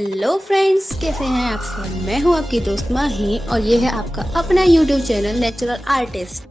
Hello friends, कैसे हैं आप सब। मैं हूं आपकी दोस्त माही और ये है आपका अपना YouTube channel natural artist.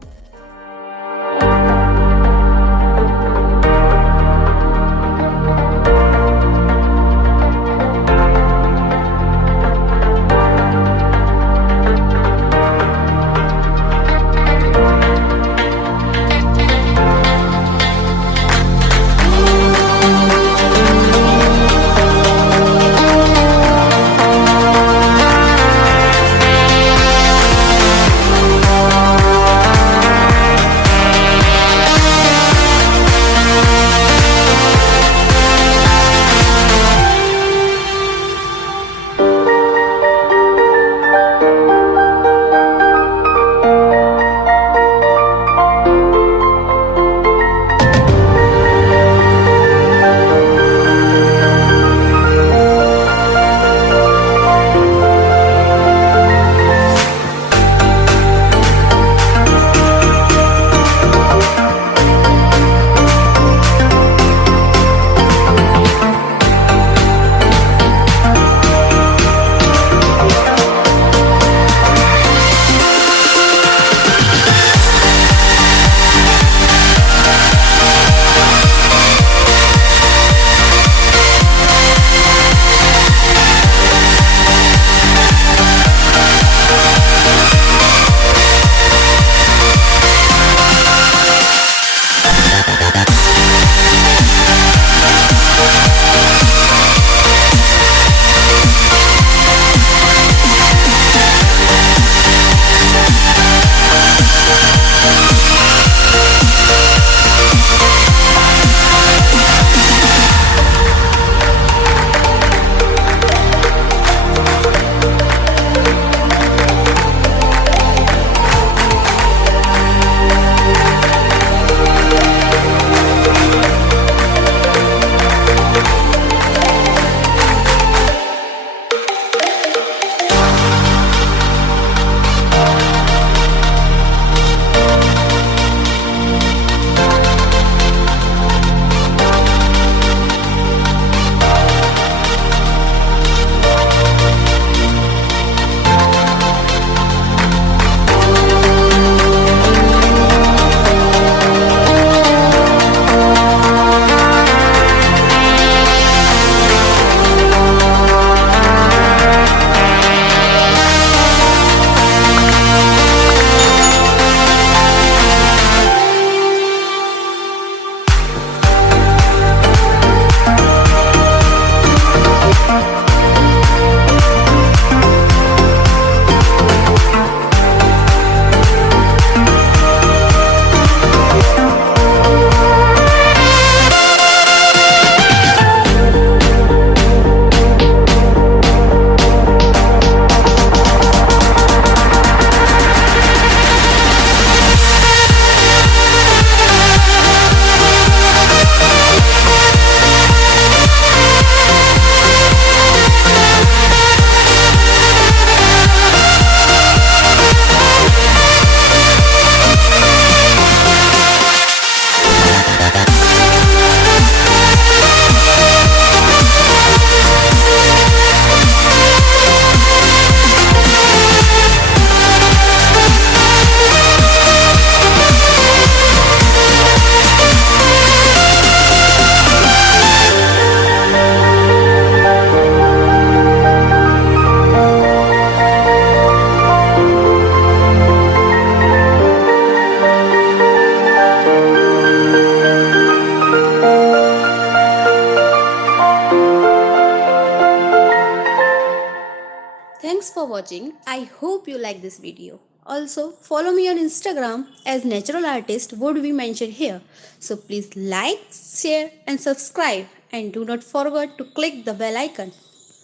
Thanks for watching. I hope you like this video. Also, follow me on Instagram as natural artist would be mentioned here. So please like, share and subscribe, and do not forget to click the bell icon.